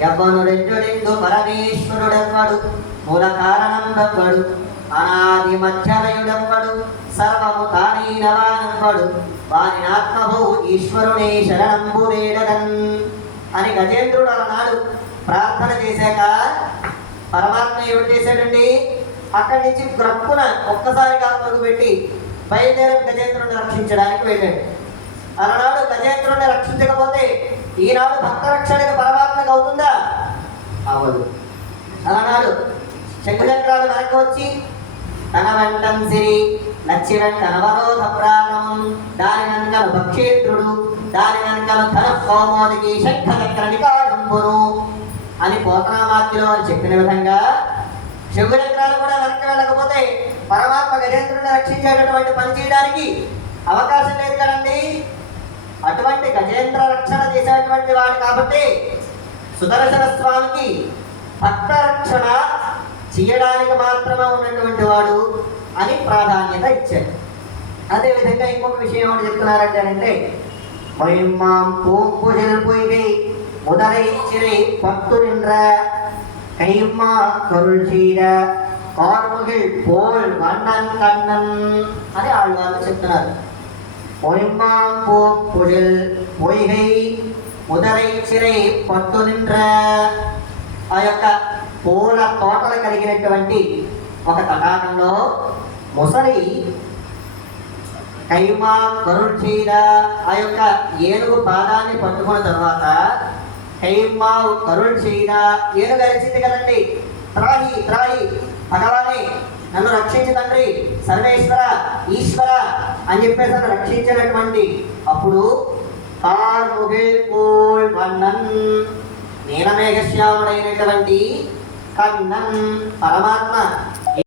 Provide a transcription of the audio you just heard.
యవ్వనుడెండు పరమేశ్వరుడెవ్వడు మూల కారణంబెవ్వడు అనాది మధ్యలయుడెవ్వడు సర్వము తానైనవానెవ్వడు వారి ఆత్మభూ ఈశ్వరునే శరణంబు వేడదన్ అని గజేంద్రుడు అలనాడు ప్రార్థన చేశాక పరమాత్మ ఏం చేశాడండి, అక్కడి నుంచి గ్రప్పున ఒక్కసారిగా పరుగు పెట్టి బయలుదేరి గజేంద్రుడిని రక్షించడానికి వెళ్ళాడు. అలనాడు గజేంద్రుడిని రక్షించకపోతే ఈనాడు భక్త రక్షణకి పరమాత్మకు అవుతుందా? అవ్వదు. అలనాడు శంఖచక్రాలు వెనక్కి వచ్చి తన వెంటం సిరి నచ్చి వెంట నవరోధ ప్రాణం దాని వెనకలు భక్షేంద్రుడు దాని వెనకలు ధన కౌమోదికి శంఖచక్ర నికాయంబును అని పోతనామాత్యలో వారు చెప్పిన విధంగా శంఖచక్రాలు కూడా వెనక్కి వెళ్ళకపోతే పరమాత్మ గజేంద్రుడిని రక్షించేటటువంటి పని చేయడానికి అవకాశం లేదు కదండి. అటువంటి గజేంద్ర రక్షణ చేసేటువంటి వాడు కాబట్టి సుదర్శన స్వామికి భక్త రక్షణ చేయడానికి మాత్రమే ఉన్నటువంటి వాడు అని ప్రాధాన్యత ఇచ్చాడు. అదేవిధంగా ఇంకొక విషయం ఏమని చెప్తున్నారంటే முதலை சிறை பத்து நின்ற கைமா கருள் செய்த కార్ముగిల్ పోల్ వన్నన్ కన్నన్ అని ఆళ్వారు చెప్తున్నారు. పొయ్గై ముదరై చిరై పట్టు నిండ్ర ఆ యొక్క పూల తోటలు కలిగినటువంటి ఒక తటాకంలో ముసలి కైమా కరుణ్ చీర ఆ యొక్క ఏనుగు పాదాన్ని పట్టుకున్న తర్వాత కైమా కరుణ్ చీర ఏనుగు అరిచింది కదండి, త్రాహి త్రాహి భగవానే నన్ను రక్షించి తండ్రి సర్వేశ్వర ఈశ్వర అని చెప్పేసి నన్ను రక్షించినటువంటి అప్పుడు నీలమేఘశ్యాముడైనటువంటి కన్నన్ పరమాత్మ